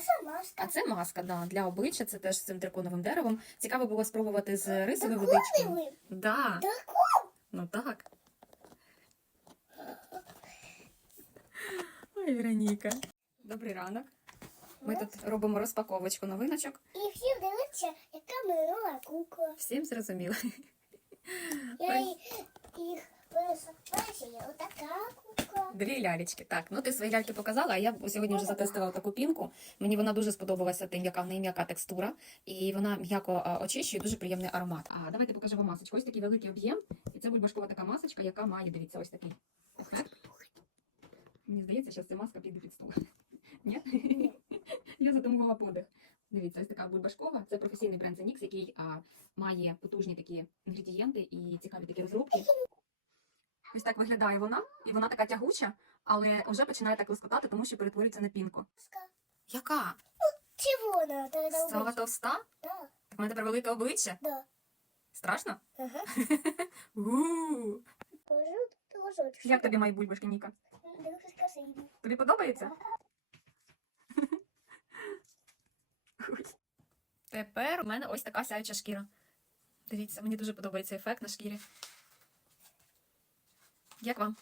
А це маска. А це маска, да, для обличчя, це теж з цим драконовим деревом. Цікаво було спробувати з рисовою водичкою. Да, Дракон. ну так. Ой, Вероніка. Добрий ранок. Ми тут робимо розпаковочку новиночок. І всі дивляться, яка мила кукла. Всім зрозуміло. Я пересипаю, отака кукла. Дві лялечки. Так, ну ти свої ляльки показала, а я сьогодні вже затестувала таку пінку. Мені вона дуже сподобалася тим, яка в неї м'яка текстура, і вона м'яко очищує, дуже приємний аромат. А давайте покажемо масочку. Ось такий великий об'єм, і це бульбашкова така масочка, яка має, дивіться, ось такий ефект. Мені здається, що ця маска піде під стол. Ні? Я затумувала подих. Дивіться, ось така бульбашкова. Це професійний бренд Zenix, який а, має потужні такі інгредієнти і цікаві такі розробки. Ось так виглядає вона, і вона така тягуча, але вже починає так лискотати, тому що перетворюється на пінку. Яка? Чого вона? Та товста? Да, Так в мене тепер велике обличчя. да. Страшно? Ага. Як тобі мої бульбашки, Ніка? Тобі подобається? Тепер у мене ось така сяюча шкіра. Дивіться, мені дуже подобається ефект на шкірі. Як вам?